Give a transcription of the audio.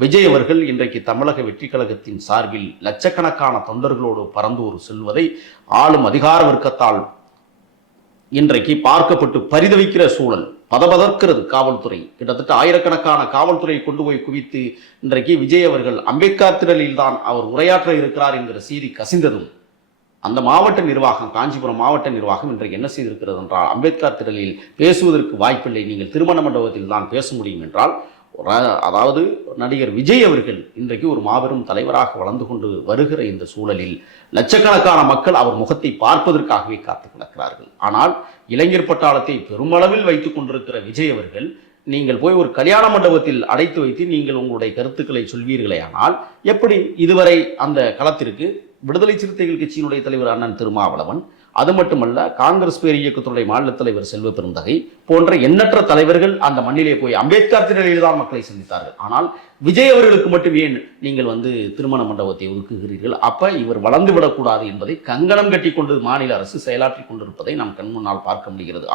விஜய் அவர்கள் இன்றைக்கு தமிழக வெற்றி கழகத்தின் சார்பில் லட்சக்கணக்கான தொண்டர்களோடு பறந்தூர் செல்வதை ஆளும் அதிகார வர்க்கத்தால் இன்றைக்கு பார்க்கப்பட்டு பரிதவிக்கிற சூழல். பதபதற்கிறது காவல்துறை. கிட்டத்தட்ட ஆயிரக்கணக்கான காவல்துறை கொண்டு போய் குவித்து இன்றைக்கு விஜய் அவர்கள் அம்பேத்கர் திடலில் தான் அவர் உரையாற்ற இருக்கிறார் என்கிற செய்தி கசிந்ததும் அந்த மாவட்ட நிர்வாகம், காஞ்சிபுரம் மாவட்ட நிர்வாகம் இன்றைக்கு என்ன செய்திருக்கிறது என்றால், அம்பேத்கர் திடலில் பேசுவதற்கு வாய்ப்பில்லை, நீங்கள் திருமண மண்டபத்தில் தான் பேச முடியும் என்றால், அதாவது நடிகர் விஜய் அவர்கள் இன்றைக்கு ஒரு மாபெரும் தலைவராக வளர்ந்து கொண்டு வருகிற இந்த சூழலில் லட்சக்கணக்கான மக்கள் அவர் முகத்தை பார்ப்பதற்காகவே காத்து கிடக்கிறார்கள். ஆனால் இளைஞர் பட்டாளத்தை பெருமளவில் வைத்துக் கொண்டிருக்கிற விஜய் அவர்கள், நீங்கள் போய் ஒரு கல்யாண மண்டபத்தில் அடைத்து வைத்து நீங்கள் உங்களுடைய கருத்துக்களை சொல்வீர்களே, ஆனால் எப்படி இதுவரை அந்த களத்திற்கு விடுதலை சிறுத்தைகள் கட்சியினுடைய தலைவர் அண்ணன் திருமாவளவன், அது மட்டுமல்ல காங்கிரஸ் பேர் இயக்கத்தினுடைய மாநில தலைவர் செல்வ பெருந்தகை போன்ற எண்ணற்ற தலைவர்கள் அந்த மண்ணிலே போய் அம்பேத்கர் திடலில் தான் மக்களை சந்தித்தார்கள். ஆனால் விஜய் அவர்களுக்கு மட்டும் ஏன் நீங்கள் திருமண மண்டபத்தை ஒதுக்குகிறீர்கள்? அப்ப இவர் வளர்ந்து விடக்கூடாது என்பதை கங்கணம் கட்டி கொண்டு மாநில அரசு செயலாற்றி கொண்டிருப்பதை நாம் கண் முன்னால் பார்க்க முடிகிறது.